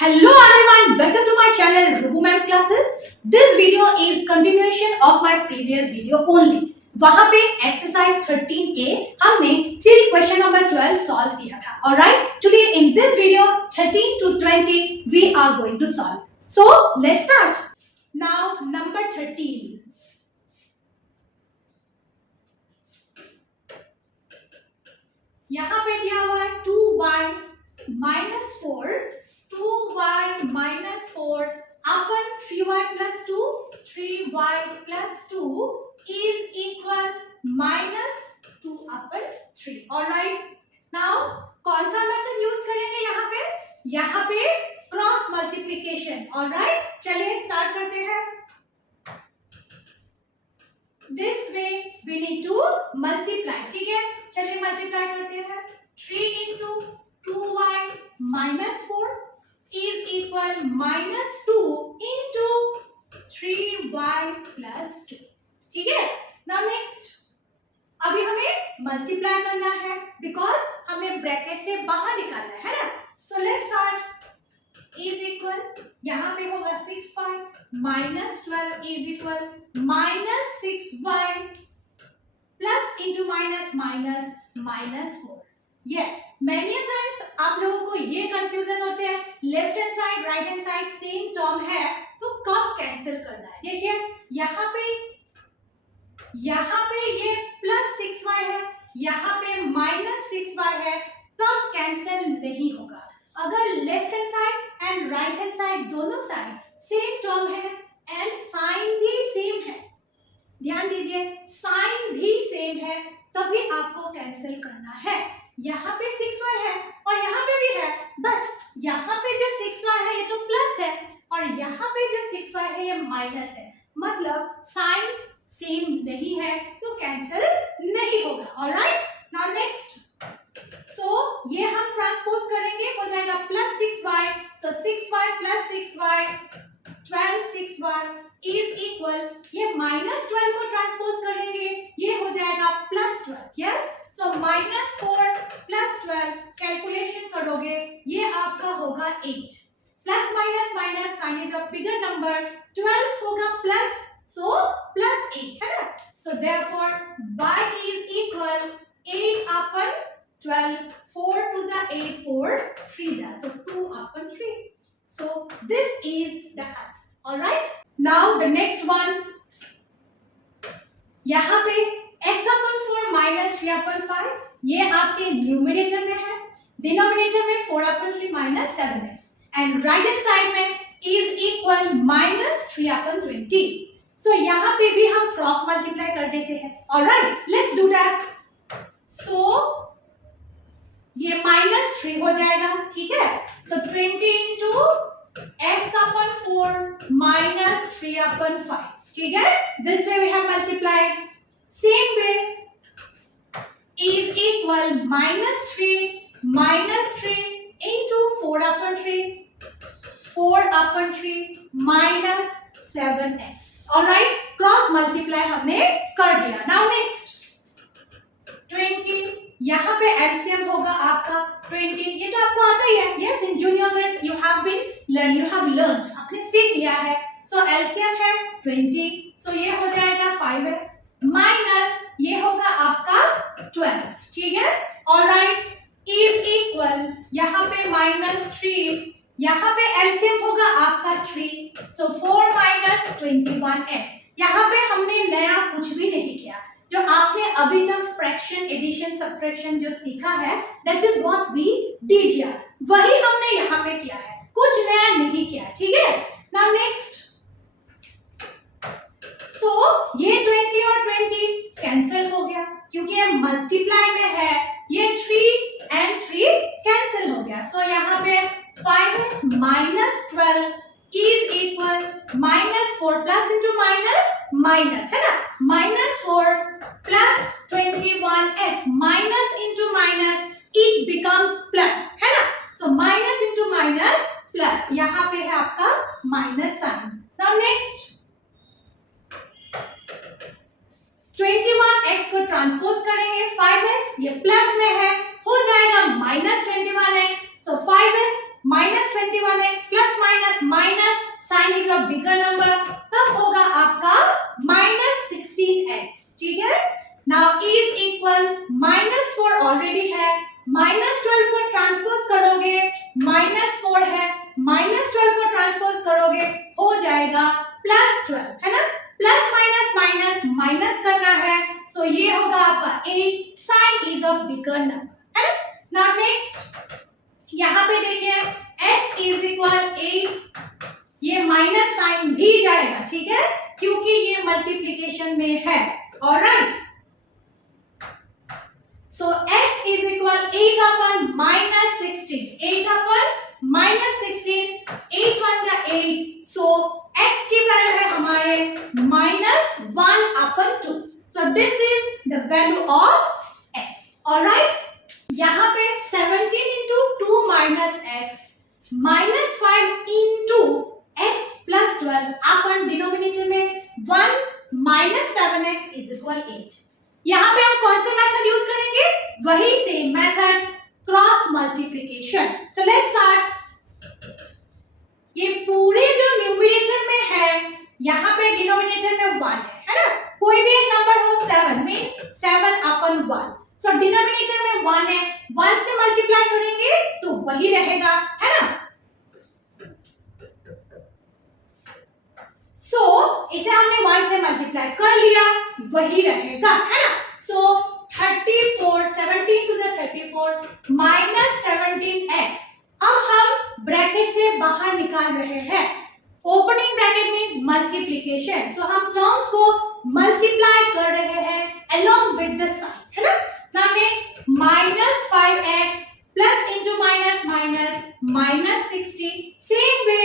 Hello everyone, welcome to my channel Rubu Ma'am's Classes. This video is continuation of my previous video only. वहाँ पे exercise 13A हमने till question number 12 solve किया था. Alright, today in this video 13 to 20 we are going to solve. So let's start. Now number 13. यहाँ पे दिया हुआ है 2y minus 4. 2y minus 4 upon 3y plus 2, 3y plus 2 is equal minus 2 upon 3. Alright. Now कौन सा method use करेंगे यहाँ पे? यहाँ पे क्रॉस मल्टीप्लिकेशन. Alright. चलिए स्टार्ट करते हैं. This way we need to multiply. ठीक है? चलिए मल्टीप्लाई करते हैं. 3 into 2y minus 4 is equal minus 2 into 3y plus 2. ठीक है? Now next. अभी हमें मल्टीप्लाई करना है बिकॉज हमें ब्रैकेट से बाहर निकालना है ना. सो लेट्स स्टार्ट. इज इक्वल यहाँ पे होगा 6y minus 12 is equal minus 6y plus into minus minus minus 4. Yes, many a times आप लोगों को ये कंफ्यूजन होते हैं left hand side right hand side same term है तो कब कैंसिल करना है. देखिए यहाँ पे ये प्लस 6y है, यहाँ पे माइनस 6y है, तब कैंसिल नहीं होगा. अगर left hand side and right hand side दोनों साइड सेम टर्म है एंड साइन भी सेम है, ध्यान दीजिए साइन भी सेम है, तभी आपको कैंसिल करना है. यहाँ पे 6y है और यहाँ पे भी है, बट यहाँ पे जो 6y है ये तो प्लस है और यहाँ पे जो 6y है ये माइनस है, मतलब साइन सेम नहीं है तो कैंसिल नहीं होगा. ऑलराइट. Now next. सो ये हम ट्रांसपोज करेंगे, हो जाएगा plus 6y. So 6y plus 6y 12 6y is equal, ये माइनस 12 को ट्रांसपोज करेंगे, ये हो जाएगा plus 12. Yes. So minus 4 plus 12 calculation करोगे ये आपका होगा 8. Plus minus minus sign is a bigger number, 12 होगा प्लस, सो प्लस 8 है ना. So therefore y is equal 8 upon 12. 4 to the 8, 4 3 जा, so 2 upon 3. So this is the answer. All right. Now the next one. यहाँ पे x upon 4 minus 3 upon 5 ये आपके numerator में है, डिनोमिनेटर में 4 upon 3 minus 7x and right hand side में is equal minus 3 upon 20. So यहाँ पे भी हम क्रॉस मल्टीप्लाई कर देते हैं. Alright, let's do that. So ये minus 3 हो जाएगा. ठीक है. So 20 into x upon 4 minus 3 upon 5. ठीक है. This way we have multiplied. Same way is equal minus 3 into 4 upon 3 4 upon 3 minus 7x. Alright, cross multiply हमने कर दिया. Now next 20. यहाँ पे एलसीएम होगा आपका 20. ये तो आपको आता ही है. Yes, in junior grades you have learned. आपने सीख लिया है. So एलसीएम है 20. So ये हो जाएगा 5x माइनस ये होगा आपका 12. ठीक है. Alright, is equal यहाँ पे minus 3, यहाँ पे एलसीएम होगा आपका 3. So 4 minus 21x. यहाँ पे हमने नया कुछ भी नहीं किया. जो आपने अभी तक फ्रैक्शन एडिशन सब्ट्रैक्शन जो सीखा है that is what we did here, वही हमने यहाँ पे किया है, कुछ नया नहीं किया. ठीक है. Now next. So ये 20 और 20 कैंसिल हो गया क्योंकि ये मल्टीप्लाई में है. ये 3 and 3 कैंसिल हो गया. So यहाँ पे 5x minus 12 is equal minus 4 plus into minus minus है ना. minus 4 plus 21x minus into minus it becomes plus है ना. So minus into minus plus, यहाँ पे है आपका minus sign. Now next 21x को ट्रांसपोज करेंगे 5x, ये प्लस में है, हो जाएगा minus 21x. So 5x minus 21x 4 है, -12 को ट्रांसपोज करोगे हो जाएगा +12, है ना। प्लस माइनस माइनस माइनस करना है, सो ये होगा आपका 8, sign is a bigger number, है ना। नाउ नेक्स्ट यहाँ पे देखिए x इज इक्वल 8, ये माइनस साइन भी जाएगा, ठीक है, क्योंकि ये मल्टीप्लिकेशन में है। Alright, so x is equal 8 अपन -16, 8 अपन -16, 8 1 जा 8, सो x की वैल्यू है हमारे -1 अपन 2, सो this is the value of x। Alright, यहाँ पे 17 into 2 minus x -5 into x plus 12 अपन डिनोमिनेटर में 1 माइनस 7x इज इक्वल 8। यहाँ पे हम कौन से मेथड यूज करेंगे, वही same method, cross multiplication. So let's start. ये पूरे जो न्यूमरेटर में है यहाँ पे डिनोमिनेटर में 1 है ना, कोई भी एक नंबर हो 7 मींस 7 अपन 1, सो डिनोमिनेटर में 1 है, 1 से मल्टीप्लाई करेंगे तो वही रहेगा, है ना। सो इसे हमने 1 से मल्टीप्लाई कर लिया, वही रहेगा, है ना। सो 34, 17 टू द 34 माइनस 17x, अब हम ब्रैकेट से बाहर निकाल रहे हैं, ओपनिंग ब्रैकेट मींस मल्टीप्लिकेशन, सो हम टर्म्स को मल्टीप्लाई कर रहे हैं अलोंग विद द साइंस, है ना। Now next -5x plus into minus minus -60, same way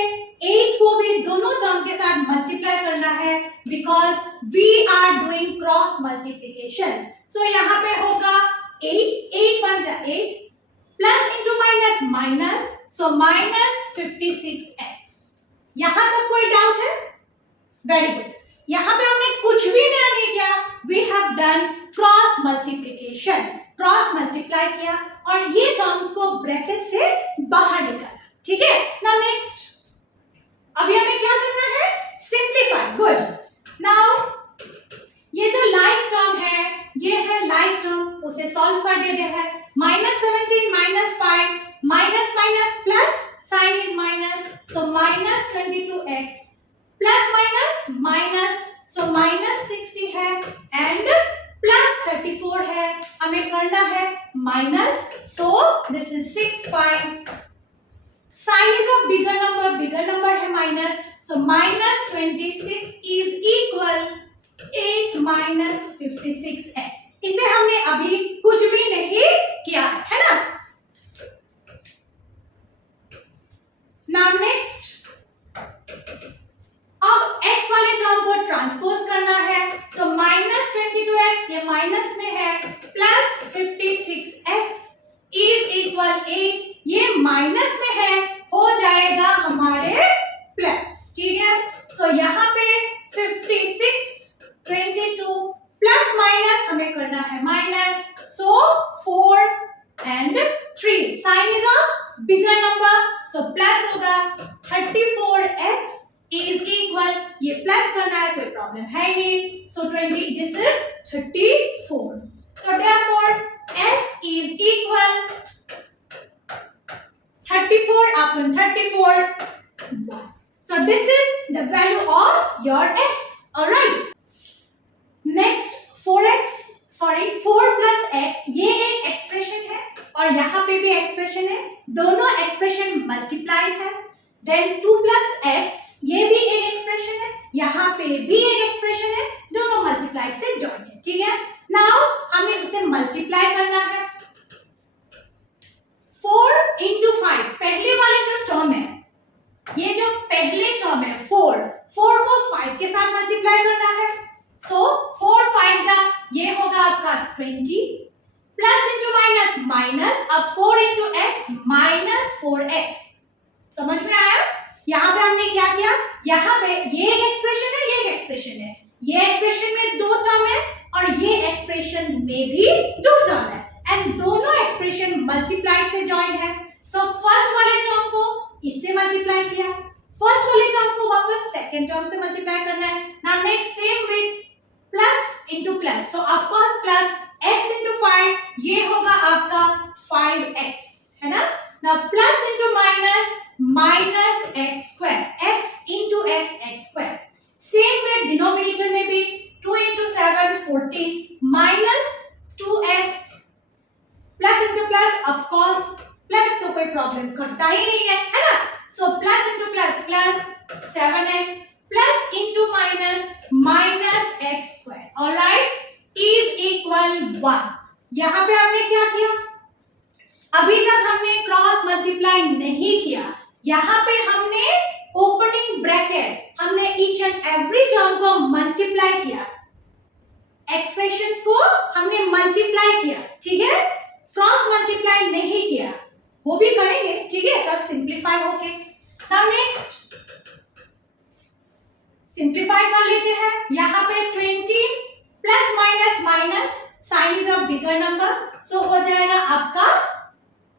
8 को भी दोनों टर्म के साथ मल्टीप्लाई करना है because we are doing cross multiplication. So यहाँ पे होगा 8 1 जा 8 प्लस इंटू माइनस, सो -56x। यहाँ तक कोई डाउट है? वेरी गुड, यहाँ पे हमने कुछ भी नया नहीं किया, we have done cross multiplication, cross multiply किया और ये टर्म्स को ब्रैकेट से बाहर निकाला, ठीक है। नाउ नेक्स्ट, अभी हमें क्या करना है, सिंप्लीफाई। गुड, नाउ ये जो लाइक टर्म है, ये है लाइक टर्म, उसे सॉल्व कर देते हैं। -17 -5 minus minus plus, sign is minus, so -22x plus minus minus, so -60 है एंड प्लस 34 है, हमें करना है minus, so this is 6 5, sign is a bigger number है minus, so -26 is equal 8 minus 56x। इसे हमने अभी कुछ भी नहीं किया है ना। नाउ नेक्स्ट, अब x वाले टर्म को ट्रांसपोज करना है, सो -22x ये माइनस में है प्लस 56x इज इक्वल 8, ये माइनस में है, हो जाएगा हमारे प्लस, ठीक है। सो यहाँ पे 56 22 प्लस माइनस हमें करना है minus, so 4 and 3, sign is of bigger number, so plus होगा 34x इज इक्वल, ये प्लस करना है कोई प्रॉब्लम है नहीं, सो 20 this is 34, so therefore x is equal 34 upon 34 1, so this is the value of your x, all right। next 4 plus x, ये एक expression है और यहाँ पे भी एक्सप्रेशन है, दोनों एक्सप्रेशन मल्टीप्लाइड है। देन 2 plus x, ये भी एक एक्सप्रेशन है, यहाँ पे भी एक एक्सप्रेशन है, दोनों मल्टीप्लाइड से जॉइंट है, ठीक है। नाउ हमें उसे मल्टीप्लाई करना है, 4 into 5, पहले वाले जो टर्म है, ये जो पहले टर्म है 4 को 5 के साथ मल्टीप्लाई करना है, सो 4 5 जा, ये होगा आपका 20 प्लस इंटू माइनस माइनस, अब 4 इंटू एक्स माइनस 4x, समझ में आया। यहाँ पे हमने क्या किया, यहाँ पे ये एक एक्सप्रेशन है, ये एक एक्सप्रेशन है, ये एक्सप्रेशन में 2 टर्म है और ये एक्सप्रेशन में भी 2 टर्म है एंड दोनों एक्सप्रेशन मल्टीप्लाइड से जॉइंट है। सो फर्स्ट वाले टर्म को इससे मल्टीप्लाई किया, फर्स्ट वाले टर्म को वापस सेकंड टर्म से मल्टीप्लाई करना है। Now next same with plus into plus, so of course plus x into 5, ये होगा आपका 5x, है ना। Now plus into minus, minus X square, x into x x square. Same वे डिनोमिनेटर में भी 2 into 7 14 minus 2x plus into plus, of course plus तो कोई problem करता ही नहीं है, है ना। So plus into plus plus 7x plus into minus minus X square, alright, is equal 1। यहां पे हमने क्या किया, अभी तक हमने क्रॉस मल्टीप्लाई नहीं किया, यहां पे हमने ओपनिंग ब्रैकेट, हमने ईच एंड एवरी टर्म को मल्टीप्लाई किया, एक्सप्रेशंस को हमने मल्टीप्लाई किया, ठीक है, क्रॉस मल्टीप्लाई नहीं किया, वो भी करेंगे, ठीक है, बस सिंप्लीफाई होके। नाउ नेक्स्ट सिंप्लीफाई कर लेते हैं। यहां पे 20 plus minus minus, sign is a bigger number, so हो जाएगा आपका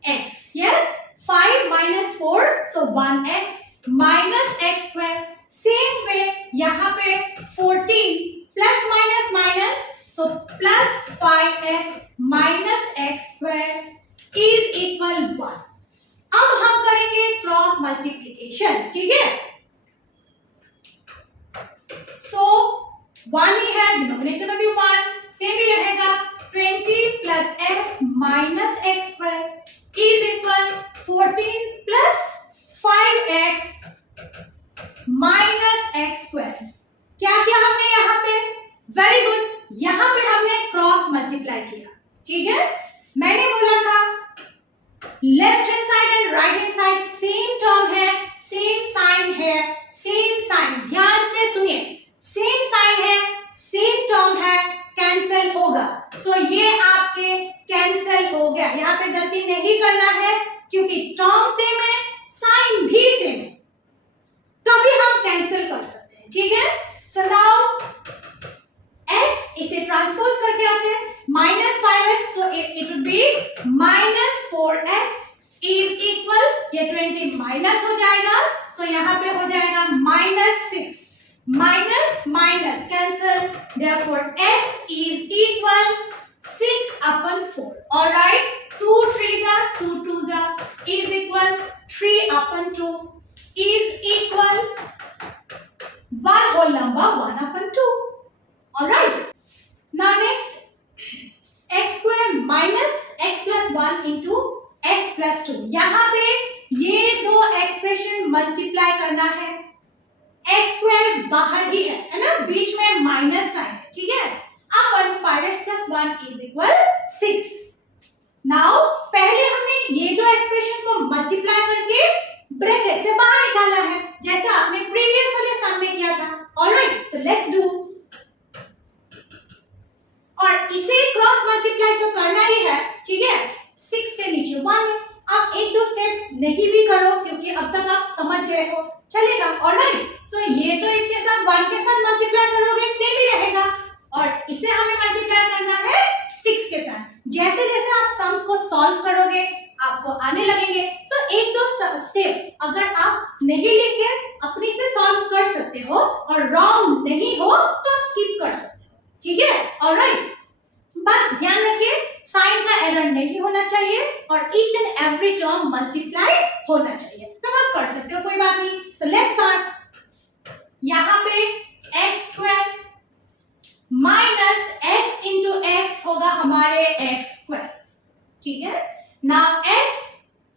x, yes, 5 minus 4 so 1x minus X square. Same way यहां पे 14 plus minus minus, so plus 5x minus X square is equal 1। अब हम करेंगे क्रॉस मल्टीप्लिकेशन, ठीक है। सो 1 ही है, डिनोमिनेटर में भी 1 सेम ही रहेगा, 20 plus x minus X square is equal 14 plus 5x minus X square. क्या किया हमने यहाँ पे, वेरी गुड, यहां पे हमने क्रॉस मल्टीप्लाई किया, ठीक है। मैंने बोला था left hand side and right hand side same term है, सेम साइन है, सेम साइन, ध्यान से सुनिए, सेम साइन है, सेम टर्म है, कैंसिल होगा, सो ये आपके कैंसिल हो गया। यहाँ पे गलती नहीं करना है क्योंकि टर्म सेम है, साइन भी सेम है, तभी हम कैंसिल कर सकते हैं, ठीक है। सो नाउ x, इसे ट्रांसपोज करके आते हैं, minus 5x, so it would be minus 4x is equal, ये 20 माइनस हो जाएगा, सो यहाँ पे हो जाएगा minus 6, minus minus cancel, therefore x is equal 6 upon 4, alright, 2 3s are 2 2s are is equal 3 upon 2 is equal 1 whole number 1 upon 2, alright. Now next, x square minus x plus 1 into x plus 2, यहाँ पे ये दो expression multiply करना है, x square बाहर ही है ना, बीच में माइनस साइन है, ठीक है। अपन 5x plus 1 is equal 6। Now पहले हमने ये दो एक्सप्रेशन को मल्टीप्लाई करके ब्रैकेट से बाहर निकाला है, जैसा आपने प्रीवियस वाले सम में किया था, ऑलराइट, सो लेट्स डू। और इसे क्रॉस मल्टीप्लाई तो करना ही है, ठीक है, 6 के नीचे 1 है। आप एक दो स्टेप नहीं भी करो क्योंकि अब तक आप समझ गए हो, चलेगा, ऑलराइट। सो ये तो इसके साथ 1 के साथ मल्टीप्लाई करोगे सेम ही रहेगा, और इसे हमें मल्टीप्लाई करना है 6 के साथ। जैसे जैसे आप सम्स को सॉल्व करोगे आपको आने लगेंगे। सो एक दो स्टेप अगर आप नहीं लिख के अपनी से सॉल्व कर सकते हो और रॉन्ग नहीं हो तो आप स्किप कर सकते हो, ठीक है, ऑलराइट। बट ध्यान रखिए साइन का एरर नहीं होना चाहिए और each and every term multiply होना चाहिए, तब आप कर सकते हो, कोई बात नहीं। So let's start. यहाँ पे X square minus X into X होगा हमारे एक्स स्क्वायर, ठीक है। Now x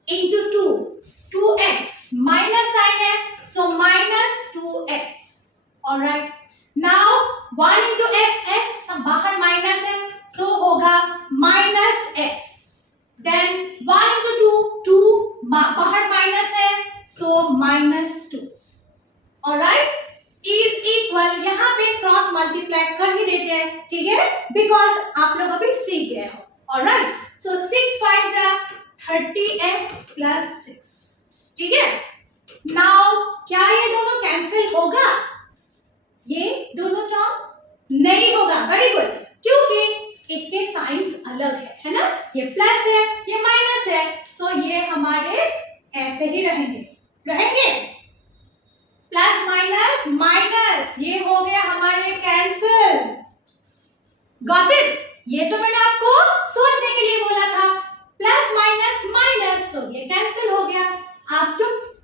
into 2, 2x minus sign है, so minus 2x, alright. Now 1 into x, x बाहर माइनस है, सो होगा माइनस x। देन 1 इंटू 2, 2 बाहर माइनस है, so minus 2, alright, is equal, यहाँ पे क्रॉस मल्टीप्लाई कर ही देते हैं, ठीक है, बिकॉज आप लोग अभी सीख गए हो, ऑलराइट। सो 6 5 30x प्लस 6, ठीक है। नाउ क्या ये दोनों कैंसिल होगा, ये दोनों टर्म नहीं होगा, वेरी गुड, क्योंकि इसके साइंस अलग है ना, ये प्लस है ये माइनस है, सो ये हमारे ऐसे ही रहेंगे, प्लस माइनस माइनस, ये हो गया हमारे कैंसिल, गॉट इट। ये तो मैंने आपको सोचने के लिए बोला था, प्लस माइनस माइनस, सो ये कैंसिल हो गया। आप चुप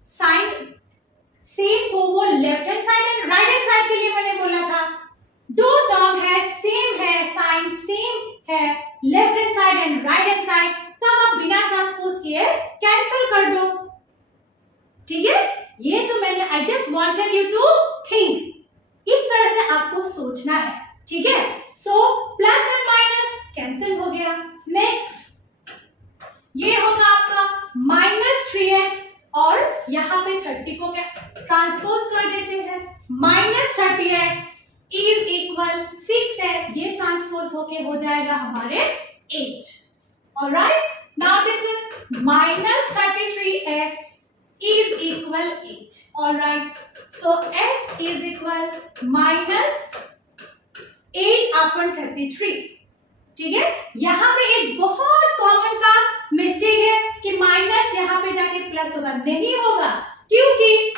ये तो मैंने I just wanted you to think, इस तरह से आपको सोचना है, ठीक है। So plus and minus cancel हो गया। नेक्स्ट ये होगा आपका -3x और यहाँ पे 30 को क्या ट्रांसपोज कर देते हैं, -30x इज इक्वल 6 है, ये ट्रांसपोज होके हो जाएगा हमारे 8। Alright, now this is -33x is equal 8. All right. So x is equal -8 upon 33. ठीक है। यहाँ पे एक बहुत कॉमन सा मिस्टेक है कि माइनस यहाँ पे जाके प्लस होगा, नहीं होगा, क्योंकि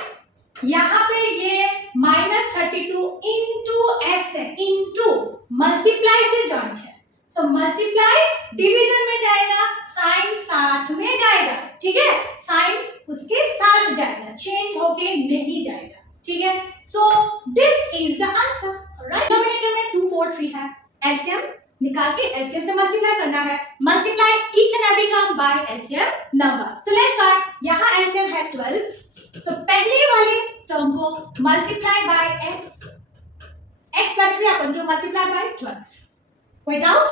यहाँ पे ये -32 इंटू एक्स है, इंटू मल्टीप्लाई से जॉइंट है। सो मल्टीप्लाई डिवीजन में जाएगा, साइन साथ में जाएगा, ठीक है, साइन उसके साथ जाएगा, चेंज होके नहीं जाएगा, ठीक है। सो this is the answer. Alright, denominator में 2 4 3 है, एलसीएम निकाल के एलसीएम से मल्टीप्लाई करना है, multiply each and every term by LCM number. So let's start. यहाँ एलसीएम है 12, सो पहले वाले टर्म को मल्टीप्लाई बाय x, x + 3 अपन जो मल्टीप्लाई बाय 12। कोई डाउट?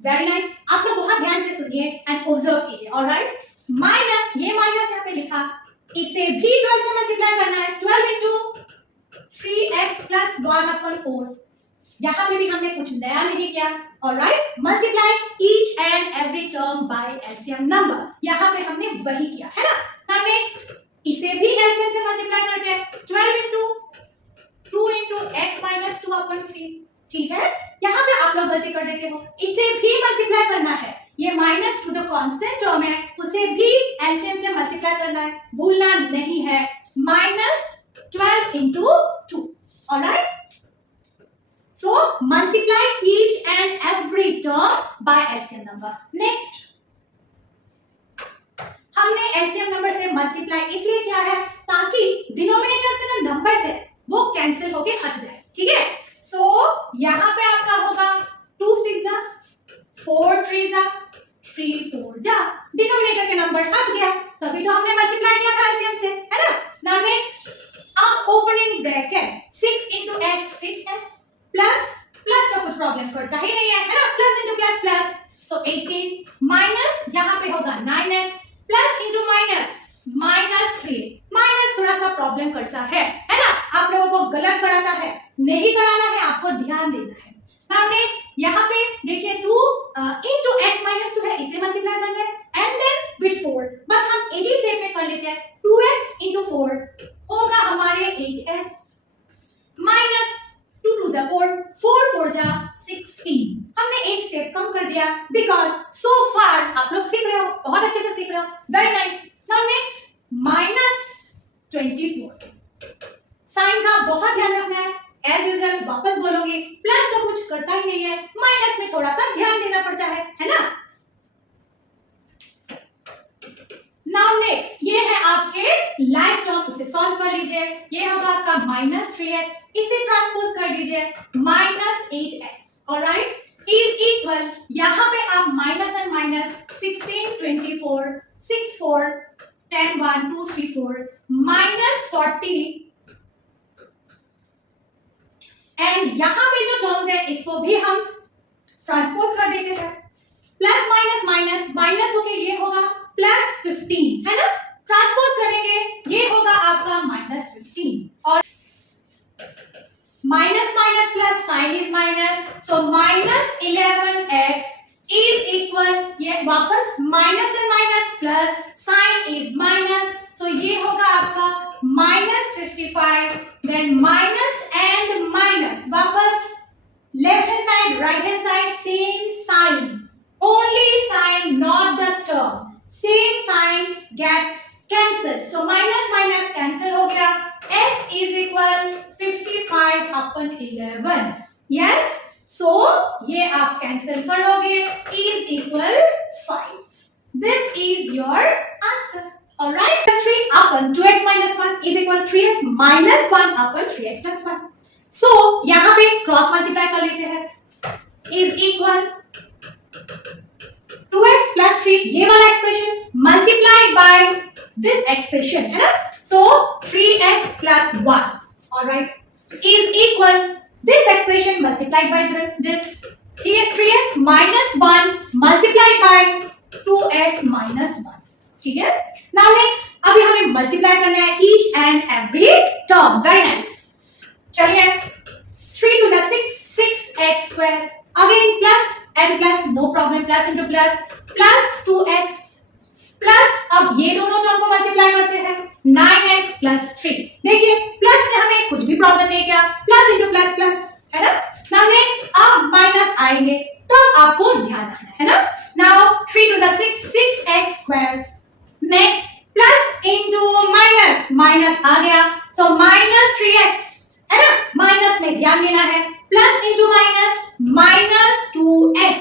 वेरी नाइस, आप लोग बहुत ध्यान से सुनिए एंड ऑब्जर्व कीजिए। ऑलराइट, माइनस, ये माइनस यहाँ पे लिखा, इसे भी 12 से मल्टीप्लाई करना है, 12 इंटू 3x + 1/4। यहाँ पे भी हमने कुछ नया नहीं किया। Alright, multiply each and every term by LCM number, यहाँ पे हमने वही किया है ना। नाउ नेक्स्ट, इसे भी एलसीएम से मल्टीप्लाई करते हैं, 12 इंटू 2 इंटू x - 2/3। ठीक है, यहाँ पे आप लोग गलती कर देते हो, इसे भी मल्टीप्लाई करना है, ये minus two the constant term है, उसे भी एलसीएम से मल्टीप्लाई करना है, भूलना नहीं है, -12 into 2। Alright, so multiply each and every term by LCM number. Next, हमने एलसीएम नंबर से मल्टीप्लाई इसलिए किया है ताकि डिनोमिनेटर्स के जो नंबर्स है वो कैंसिल होके हट जाए, ठीक है। सो यहाँ पे आपका होगा 2 6 जा, 4 3 जा, 3 4 जा, डिनोमिनेटर के नंबर हट गया, तभी तो हमने मल्टीप्लाई किया था एलसीएम से, है ना। नाउ नेक्स्ट, अब opening bracket 6 into x 6x plus plus का कुछ प्रॉब्लम करता ही नहीं है ना, प्लस इंटू प्लस प्लस, सो 18 माइनस यहाँ पे होगा 9x plus into minus -3, minus थोड़ा सा प्रॉब्लम करता है ना, आप लोगों को गलत कराता है, नहीं कराना है, आपको ध्यान देना है। नाउ नेक्स्ट, यहाँ पे देखिए 2 इंटू x - 2 है, इसे मल्टीप्लाई करना है एंड देन विद 4, बट हम एक ही स्टेप में कर लेते हैं, 2x इंटू 4 होगा हमारे 8x माइनस 2 2 जा 4, 4 4 जा 16। हमने एक स्टेप कम कर दिया बिकॉज सो फार आप लोग सीख रहे हो, बहुत अच्छे से सीख रहे हो, very nice. Now next, -24, sign का बहुत ध्यान रखना है, एज यूजुअल वापस बोलोगे, प्लस तो कुछ करता ही नहीं है, माइनस में थोड़ा सा ध्यान देना पड़ता है ना। नाउ नेक्स्ट, ये है आपके लाइक टर्म, उसे सॉल्व कर लीजिए, ये होगा आपका -3x, इसे ट्रांसपोज कर दीजिए, -8x। ऑलराइट, इज इक्वल, यहाँ पे आप माइनस एंड माइनस 16 24 6 4 10 1 2 3 4 -40, एंड यहाँ पे जो टर्म्स है इसको भी हम ट्रांसपोज कर देते हैं, प्लस माइनस माइनस माइनस होके ये होगा +15, है ना, ट्रांसपोज करेंगे ये होगा आपका -15, और minus minus plus, sign is minus, so -11x is equal, ये वापस minus and minus plus, sign is minus, so ये होगा आपका -55, देन माइनस एंड माइनस, वापस left hand side right hand side same sign, only sign not the term, same sign gets cancel, so minus minus cancel हो गया, x is equal 55/11। Yes, so ये आप cancel करोगे, is equal 5। This is your answer. Alright, 3/2x - 1 is equal 3x - 1/3x + 1। सो यहाँ पे cross multiply कर लेते हैं, इज इक्वल 2x + 3, ये वाला expression multiplied by this expression, है ना, सो 3 plus 1, all right, is equal this expression multiplied by this here 3x minus 1 multiplied by 2x minus 1, ठीक है. Now next अभी हमें मल्टीप्लाई करना है each and every term. Very nice. चलिए 3 to the 6x square again plus and plus no problem plus into plus 2x plus अब ये दोनों टर्म को मल्टीप्लाई करते हैं 9x plus 3. देखिए प्लस से हमें कुछ भी प्रॉब्लम नहीं किया प्लस इंटू प्लस प्लस है ना. नाउ नेक्स्ट अब माइनस आएंगे तो आपको ध्यान रखना है ना. Now 3 to the 6x square next plus into minus minus आ गया सो माइनस 3x है ना. माइनस में ध्यान देना है plus into minus minus 2x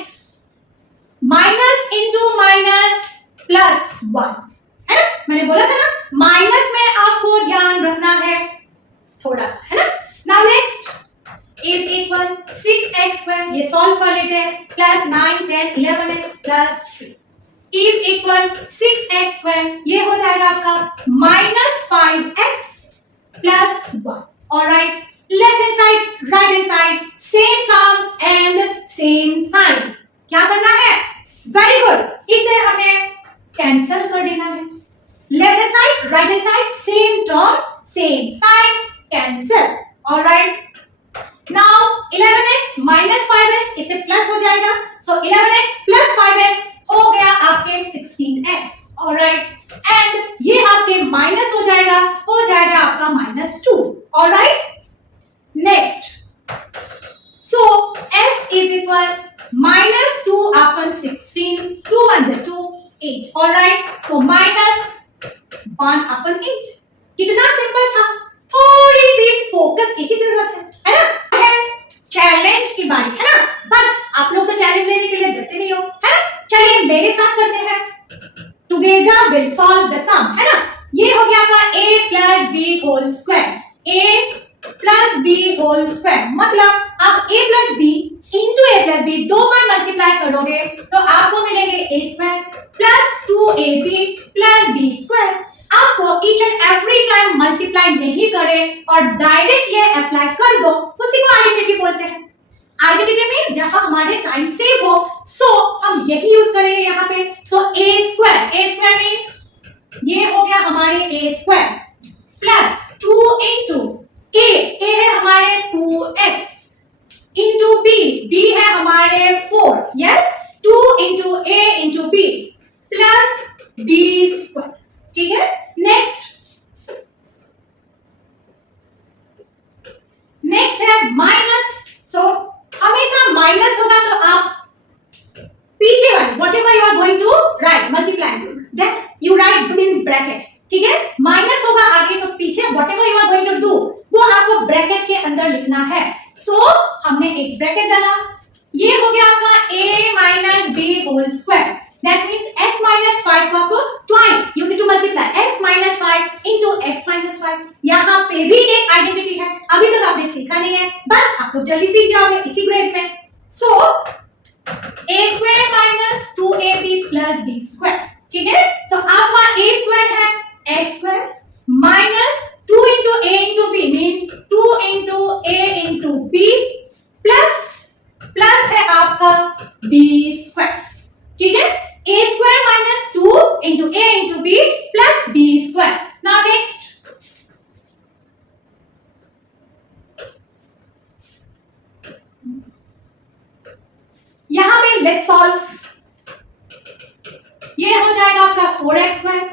minus into minus plus 1 है ना. मैंने बोला था ना माइनस में आपको ध्यान रखना है थोड़ा सा है ना. Now next is equal 6x square ये सॉल्व कर लेते हैं plus 9 10 11x plus 3 is equal 6x square ये हो जाएगा आपका minus 5x plus 1. Alright left hand side right hand side same term and same sign. क्या करना है वेरी गुड इसे हमें कैंसल कर देना है. Left hand side right hand side same term same sign cancel. Alright now 11x minus 5x इसे plus हो जाएगा सो 11x plus 5x हो गया आपके 16x. ऑलराइट एंड ये आपके माइनस हो जाएगा आपका -2. Alright next so x is equal -2 upon 16 2 1 2 8. Alright so -1 upon 8. कितना सिंपल था. थोड़ी सी फोकस की जरूरत है ना. चैलेंज की बारी है ना. बट आप लोग तो चैलेंज लेने के लिए देते नहीं हो है ना. चलिए मेरे साथ करते हैं together will solve the sum है ना. ये हो गया आपका a plus b whole square. a plus b whole square मतलब आप a plus b into a plus b दो बार मल्टीप्लाई करोगे तो आपको मिलेंगे a square plus 2ab plus b square. आपको each and every time multiply नहीं करें और डायरेक्ट ये अप्लाई कर दो उसी को आइडेंटिटी बोलते हैं. आइडेंटिटी में जहां हमारे टाइम सेव हो सो हम यही यूज करेंगे यहाँ पे. सो a स्क्वायर मींस ये हो गया हमारे a square plus 2 into a है हमारे 2x इंटू b है हमारे 4 yes 2 into a into b plus b square. ठीक है नेक्स्ट है माइनस. सो हमेशा माइनस होगा तो आप पीछे वाले whatever you are going to write multiply that you write with in bracket. ठीक है माइनस होगा आगे तो पीछे whatever you are going to do वो आपको ब्रैकेट के अंदर लिखना है. सो हमने एक ब्रैकेट डाला ये हो गया आपका a minus b whole square. That means x minus 5 को आपको twice you need to multiply x minus 5 into x minus 5. यहाँ पे भी एक आइडेंटिटी है अभी तक आपने सीखा नहीं है बट आप लोग जल्दी सीख जाओगे इसी ग्रेड में. सो a square minus 2ab plus b square. ठीक है सो आपका a square है x square minus 2 into a into b means 2 into a into b plus है आपका b square. ठीक है a square minus 2 into a into b plus b square. Now next यहां पे let's solve. ये हो जाएगा आपका 4x square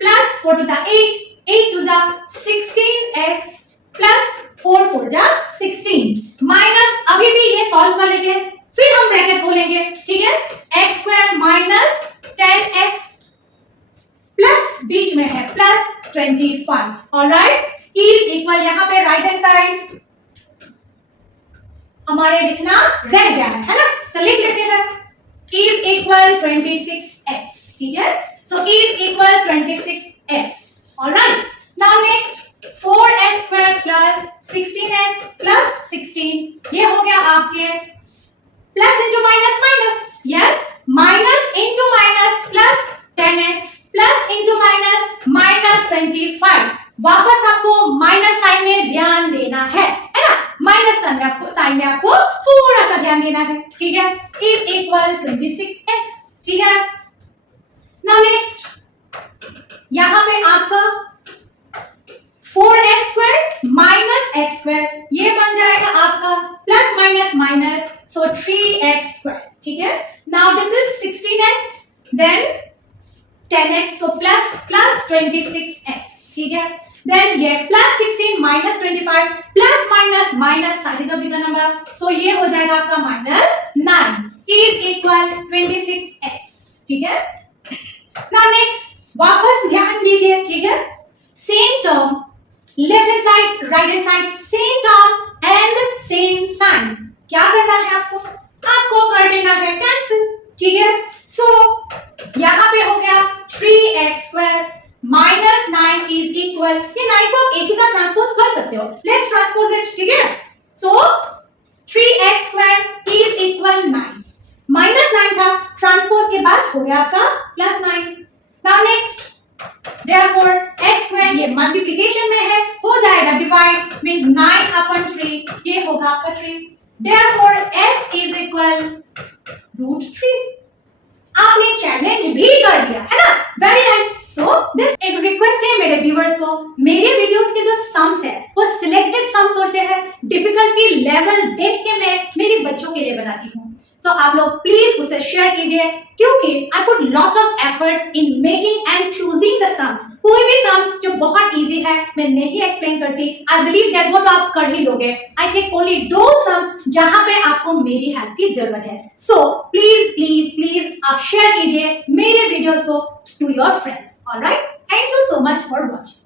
plus 4 to the 8 8 to the 16x plus 4 4 जा 16 माइनस अभी भी ये सॉल्व कर लेते हैं फिर हम ब्रैकेट खोलेंगे. ठीक है x square minus 10x plus बीच में है प्लस 25. ऑलराइट इज इक्वल यहाँ पे राइट हैंड साइड हमारे लिखना रह गया है ना. सो लिख लेते हैं इज इक्वल 26x. ठीक है so is equal 26x. Alright now next 4x square plus 16x plus 16 ये हो गया आपके plus into minus minus yes minus into minus plus 10x plus into minus minus 25 वापस आपको माइनस देना है ना, माइनस साइन में आपको थोड़ा सा ध्यान देना है, ठीक है। इज इक्वल 26x, ठीक है। नाउ नेक्स्ट यहां पे आपका 4x square minus x square ये बन जाएगा आपका plus minus minus, so 3x square, ठीक है। Now this is 16x, then 10x, so plus 26x, ठीक है। देन ये plus 16 minus 25 plus minus minus sign is a bigger number, so ये हो जाएगा आपका माइनस 9 इज इक्वल 26x, ठीक है। नाउ नेक्स्ट वापस ध्यान दीजिए, ठीक है। Same term, left hand side right hand side, same term and same sign, क्या करना है आपको कर देना है कैंसिल, ठीक है। सो यहां पे हो गया 3x square minus 9 is equal, ये 9 को आप एक ही साथ ट्रांसपोज कर सकते हो, लेट्स ट्रांसपोज इट, ठीक है। सो 3x square is equal 9, minus 9 था, ट्रांसपोज के बाद हो गया आपका plus 9। Now next therefore x square ये मल्टीप्लिकेशन में है, हो जाएगा डिवाइड, मींस 9 अपॉन 3, ये होगा आपका 3, therefore x इज इक्वल √3। आपने चैलेंज भी कर दिया है ना, वेरी नाइस। सो दिस एक रिक्वेस्ट है मेरे व्यूअर्स को, मेरे वीडियोस के जो सम्स है वो सिलेक्टेड सम्स होते हैं, डिफिकल्टी लेवल देख के मैं मेरे बच्चों के लिए बनाती हूँ, सो आप लोग प्लीज उसे शेयर कीजिए, क्योंकि I put lot of effort in making and choosing the sums. कोई भी सम जो बहुत इजी है मैं नहीं एक्सप्लेन करती, आई बिलीव दैट वो तो आप कर ही लोगे। आई टेक ओनली दो सम्स जहां पे आपको मेरी हेल्प की जरूरत है, सो प्लीज प्लीज प्लीज आप शेयर कीजिए मेरे वीडियोस को to your friends, alright. Thank you so much for watching.